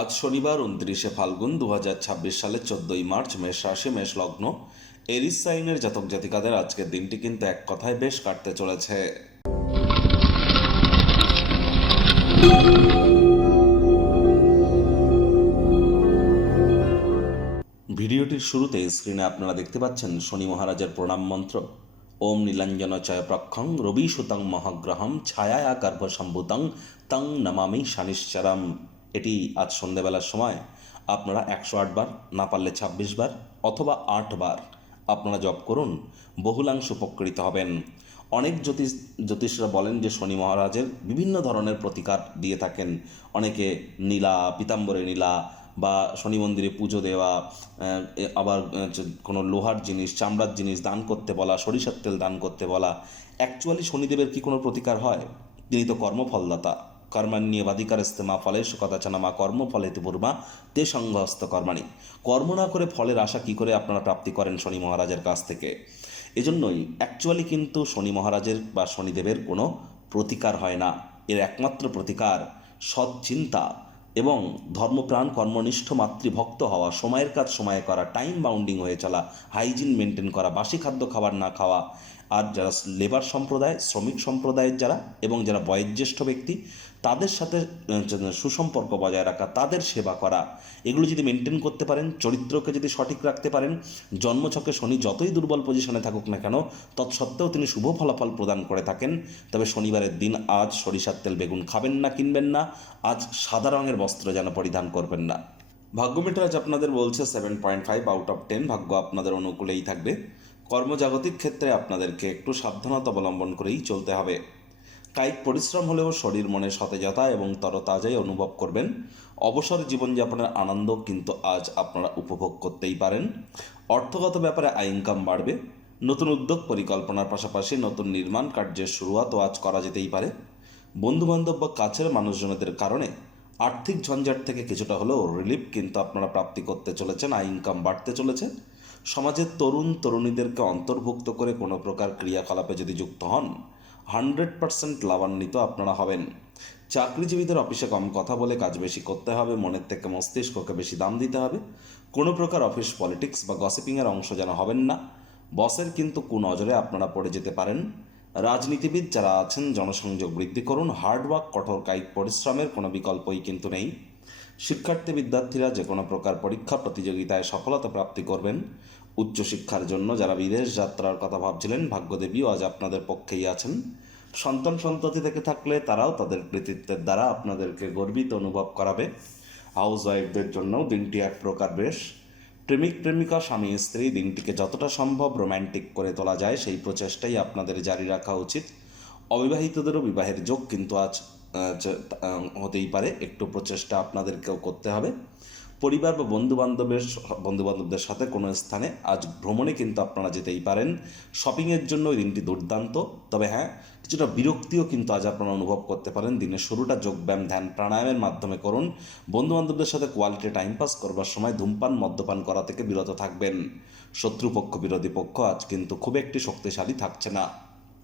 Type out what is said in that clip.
আজ শনিবার 29শে ফাল্গুন 2026 সালের 14ই মার্চ, মেষ রাশি, মেষ লগ্ন, এরিস সাইনের জাতক জাতিকাদের আজকের দিনটি কিন্তু এক কথায় বেশ কাটতে চলেছে। ভিডিওটির শুরুতে স্ক্রিনে আপনারা দেখতে পাচ্ছেন শনি মহারাজের প্রণাম মন্ত্র। ওম নীলাঞ্জন চয় প্রক্ষং রবি সুতং মহাগ্রহম ছায়া গর্ভসম্ভূতং তং নমামি শনিশ্চরম। এটি আজ সন্ধ্যেবেলার সময় আপনারা 108 বার, না পারলে 26 বার অথবা 8 বার আপনারা জপ করুন, বহুলাংশ উপকৃত হবেন। অনেক জ্যোতিষরা বলেন যে শনি মহারাজের বিভিন্ন ধরনের প্রতিকার দিয়ে থাকেন। অনেকে নীলা, পিতাম্বরে নীলা বা শনি মন্দিরে পুজো দেওয়া, আবার কোনো লোহার জিনিস, চামড়ার জিনিস দান করতে বলা, সরিষার তেল দান করতে বলা। অ্যাকচুয়ালি শনিদেবের কি কোনো প্রতিকার হয়? তিনি তো কর্মফলদাতা। কর্মাণ্যেবাধিকারস্তে মা ফলের কদাচনা মা কর্মফল হেতু পূর্বা তে সংঘহস্ত কর্মাণি। কর্ম না করে ফলের আশা কি করে আপনারা প্রাপ্তি করেন শনি মহারাজের কাছ থেকে? এজন্যই অ্যাকচুয়ালি কিন্তু শনি মহারাজের বা শনিদেবের কোনো প্রতিকার হয় না। এর একমাত্র প্রতিকার সৎ চিন্তা এবং ধর্মপ্রাণ, কর্মনিষ্ঠ, মাতৃভক্ত হওয়া, সময়ের কাজ সময়ে করা, টাইম বাউন্ডিং হয়ে চলা, হাইজিন মেনটেন করা, বাসি খাদ্য খাবার না খাওয়া। আর যারা লেবার সম্প্রদায়, শ্রমিক সম্প্রদায়ের যারা এবং যারা বয়োজ্যেষ্ঠ ব্যক্তি, তাদের সাথে সুসম্পর্ক বজায় রাখা, তাদের সেবা করা, এগুলো যদি মেনটেন করতে পারেন, চরিত্রকে যদি সঠিক রাখতে পারেন, জন্মছকে শনি যতই দুর্বল পজিশনে থাকুক না কেন, তৎসত্ত্বেও তিনি শুভ ফলাফল প্রদান করে থাকেন। তবে শনিবারের দিন আজ সরিষার তেল বেগুন খাবেন না, কিনবেন না। আজ সাদা রঙের বস্ত্র যেন পরিধান করবেন না। ভাগ্য মিটার আজ আপনাদের বলছে 7.5 আউট অফ 10। ভাগ্য আপনাদের অনুকূলেই থাকবে। কর্মজাগতিক ক্ষেত্রে আপনাদেরকে একটু সাবধানতা অবলম্বন করেই চলতে হবে। কায়িক পরিশ্রম হলেও শরীর মনে সতেজতা এবং তরতাজাই অনুভব করবেন। অবসর জীবনযাপনের আনন্দ কিন্তু আজ আপনারা উপভোগ করতেই পারেন। অর্থগত ব্যাপারে আয় ইনকাম বাড়বে। নতুন উদ্যোগ পরিকল্পনার পাশাপাশি নতুন নির্মাণ কার্যের শুরুয়াতও আজ করা যেতেই পারে। বন্ধুবান্ধব বা কাছের মানুষজনদের কারণে আর্থিক ঝঞ্ঝাট থেকে কিছুটা হলেও রিলিফ কিন্তু আপনারা প্রাপ্তি করতে চলেছেন। আয় ইনকাম বাড়তে চলেছে। সমাজের তরুণ তরুণীদেরকে অন্তর্ভুক্ত করে কোনো প্রকার ক্রিয়াকলাপে যদি যুক্ত হন, 100% লাভান্বিত আপনারা হবেন। চাকরিজীবীদের অফিসে কম কথা বলে কাজ বেশি করতে হবে। মনের থেকে মস্তিষ্ককে বেশি দাম দিতে হবে। কোনো প্রকার অফিস পলিটিক্স বা গসিপিংয়ের অংশ যেন হবেন না। বসের কিন্তু কুনজরে আপনারা পড়ে যেতে পারেন। রাজনীতিবিদ যারা আছেন, জনসংযোগ বৃদ্ধি করুন। হার্ডওয়ার্ক, কঠোর কায়িক পরিশ্রমের কোনো বিকল্পই কিন্তু নেই। শিক্ষার্থী বিদ্যার্থীরা যে কোনো প্রকার পরীক্ষা প্রতিযোগিতায় সফলতা প্রাপ্তি করবেন। উচ্চশিক্ষার জন্য যারা বিদেশ যাত্রার কথা ভাবছিলেন, ভাগ্যদেবীও আজ আপনাদের পক্ষেই আছেন। সন্তান সন্ততি থেকে থাকলে তারাও তাদের কৃতিত্বের দ্বারা আপনাদেরকে গর্বিত অনুভব করাবে। হাউস ওয়াইফদের জন্যও দিনটি এক প্রকার বেশ। প্রেমিক প্রেমিকা, স্বামী স্ত্রী দিনটিকে যতটা সম্ভব রোম্যান্টিক করে তোলা যায় সেই প্রচেষ্টাই আপনাদের জারি রাখা উচিত। অবিবাহিতদেরও বিবাহের যোগ কিন্তু আজ হতেই পারে। একটু প্রচেষ্টা আপনাদেরকেও করতে হবে। পরিবার বা বন্ধুবান্ধবদের সাথে কোনো স্থানে আজ ভ্রমণে কিন্তু আপনারা যেতেই পারেন। শপিংয়ের জন্য ওই দিনটি দুর্দান্ত। তবে হ্যাঁ, কিছুটা বিরক্তিও কিন্তু আজ আপনারা অনুভব করতে পারেন। দিনের শুরুটা যোগব্যায়াম, ধ্যান, প্রাণায়ামের মাধ্যমে করুন। বন্ধুবান্ধবদের সাথে কোয়ালিটি টাইম পাস করবার সময় ধূমপান, মদ্যপান করা থেকে বিরত থাকবেন। শত্রুপক্ষ, বিরোধী পক্ষ আজ কিন্তু খুব একটি শক্তিশালী থাকছে না।